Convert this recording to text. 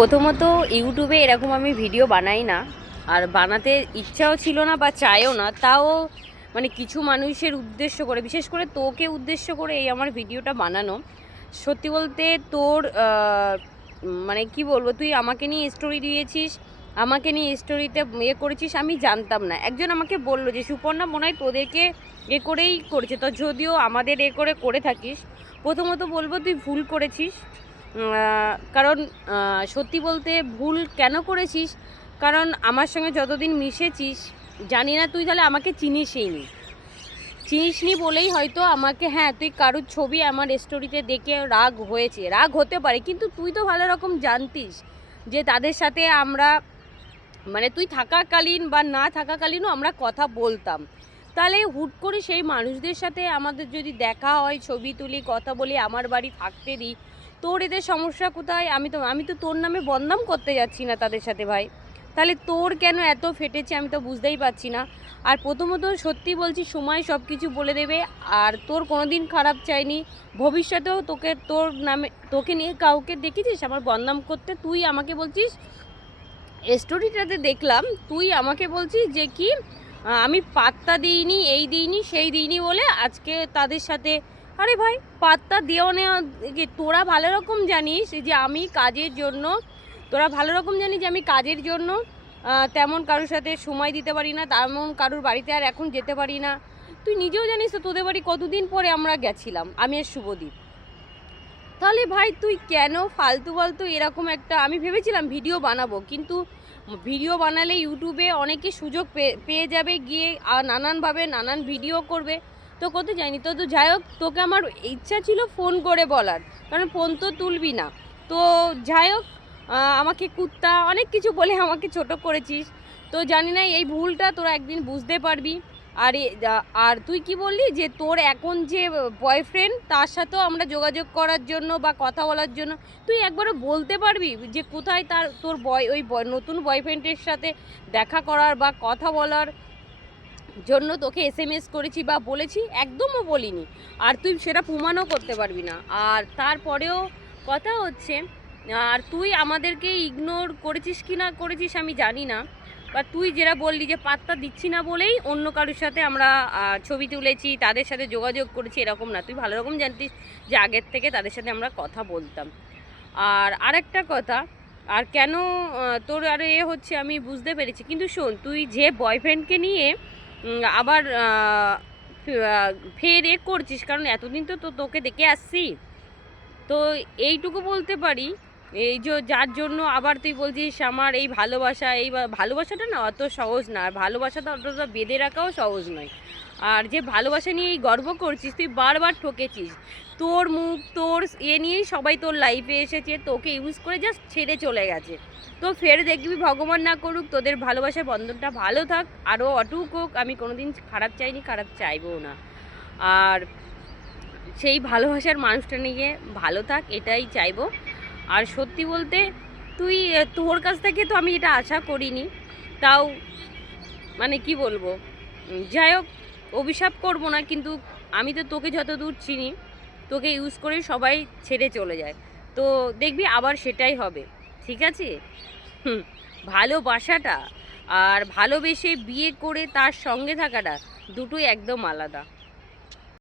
প্রথমত ইউটিউবে এরকম আমি ভিডিও বানাই না, আর বানাতে ইচ্ছাও ছিল না বা চাইও না। তাও মানে কিছু মানুষের উদ্দেশ্য করে, বিশেষ করে তোকে উদ্দেশ্য করে এই আমার ভিডিওটা বানানো। সত্যি বলতে তোর মানে কি বলবো, তুই আমাকে নিয়ে স্টোরি দিয়েছিস, আমাকে নিয়ে স্টোরিতে করেছিস, আমি জানতাম না। একজন আমাকে বললো যে সুপর্ণা মনে হয় তোদেরকে করেই করেছে। তো যদিও আমাদের করে থাকিস, প্রথমত বলবো তুই ভুল করেছিস। কারণ সত্যি বলতে ভুল কেন করেছিস, কারণ আমার সঙ্গে যতদিন মিশেছিস জানি না তুই তাহলে আমাকে চিনিসনি বলেই হয়তো আমাকে, হ্যাঁ তুই কারুর ছবি আমার স্টোরিতে দেখে রাগ হয়েছে, রাগ হতে পারে, কিন্তু তুই তো ভালো রকম জানতিস যে তাদের সাথে আমরা মানে তুই থাকাকালীন বা না থাকাকালীনও আমরা কথা বলতাম। তাহলে হুট করে সেই মানুষদের সাথে আমাদের যদি দেখা হয়, ছবি তুলি, কথা বলি, আমার বাড়ি থাকতে দিই, তোর এদের সমস্যা কোথায়? আমি তো তোর নামে বদনাম করতে যাচ্ছি না তাদের সাথে ভাই, তাহলে তোর কেন এত ফেটেছে আমি তো বুঝতেই পারছি না। আর প্রথমত সত্যি বলছি, সময় সব কিছু বলে দেবে। আর তোর কোনো দিন খারাপ চাইনি, ভবিষ্যতেও তোকে নিয়ে কাউকে দেখেছিস আমার বদনাম করতে? তুই আমাকে বলছিস, স্টোরিটাতে দেখলাম তুই আমাকে বলছিস যে কি আমি পাত্তা দিইনি, এই দিইনি, সেই দিইনি বলে আজকে তাদের সাথে। আরে ভাই, পাত্তা দেওয়া নেওয়া যে তোরা ভালো রকম জানিস যে আমি কাজের জন্য, তেমন কারোর সাথে সময় দিতে পারি না, তেমন কারোর বাড়িতে আর এখন যেতে পারি না। তুই নিজেও জানিস তো তোদের বাড়ি কতদিন পরে আমরা গেছিলাম, আমি আর শুভদীপ। তাহলে ভাই তুই কেন ফালতু এরকম একটা, আমি ভেবেছিলাম ভিডিও বানাবো, কিন্তু ভিডিও বানালে ইউটিউবে অনেকে সুযোগ পেয়ে যাবে, গিয়ে নানানভাবে নানান ভিডিও করবে। তো করতে যায়নি তো যাই হোক, তোকে আমার ইচ্ছা ছিল ফোন করে বলার, কারণ ফোন তো তুলবি না। তো যাই হোক, আমাকে কুত্তা অনেক কিছু বলে আমাকে ছোট করেছিস। তো জানি না, এই ভুলটা তোরা একদিন বুঝতে পারবি। আর আর তুই কি বললি যে তোর এখন যে বয়ফ্রেন্ড তার সাথেও আমরা যোগাযোগ করার জন্য বা কথা বলার জন্য, তুই একবারও বলতে পারবি যে কোথায় তোর নতুন বয়ফ্রেন্ডের সাথে দেখা করার বা কথা বলার জন্য তোকে SMS করেছি বা বলেছি? একদমও বলিনি। আর তুই সেটা প্রমাণও করতে পারবি না। আর তারপরেও কথা হচ্ছে, আর তুই আমাদেরকে ইগনোর করেছিস কি না করেছিস আমি জানি না, বা তুই যেটা বললি যে পাত্তা দিচ্ছি না বলেই অন্য কারোর সাথে আমরা ছবি তুলেছি, তাদের সাথে যোগাযোগ করেছি, এরকম না। তুই ভালো রকম জানতিস যে আগের থেকে তাদের সাথে আমরা কথা বলতাম। আর আরেকটা কথা, আর কেন তোর আরে হচ্ছে আমি বুঝতে পেরেছি, কিন্তু শোন, তুই যে বয়ফ্রেন্ডকে নিয়ে আবার ফের করছিস, কারণ এতদিন তো তোকে দেখে আসছি। তো এইটুকু বলতে পারি, এই যে যার জন্য আবার তুই বলছিস আমার এই ভালোবাসা, এই ভালোবাসাটা না অত সহজ না, আর ভালোবাসাটা অতটা বেঁধে রাখাও সহজ নয়। আর যে ভালোবাসা নিয়ে গর্ব করছিস, তুই বারবার ঠকেছিস। তোর মুখ, তোর নিয়েই সবাই তোর লাইফে এসেছে, তোকে ইউজ করে জাস্ট ছেড়ে চলে গেছে। তো ফের দেখবি, ভগবান না করুক, তোদের ভালোবাসার বন্ধনটা ভালো থাক, আরও অটুক হোক। আমি কোনোদিন খারাপ চাইনি, খারাপ চাইবও না। আর সেই ভালোবাসার মানুষটা নিয়ে ভালো থাক, এটাই চাইবো। আর সত্যি বলতে তোর কাছ থেকে তো আমি এটা আশা করিনি, তাও মানে কি বলবো, যাই হোক, অভিশাপ করবো না, কিন্তু আমি তো তোকে যতদূর চিনি, তোকে ইউজ করে সবাই ছেড়ে চলে যায়। তো দেখবি আবার সেটাই হবে, ঠিক আছে? ভালোবাসাটা আর ভালোবেসে বিয়ে করে তার সঙ্গে থাকাটা দুটোই একদম আলাদা।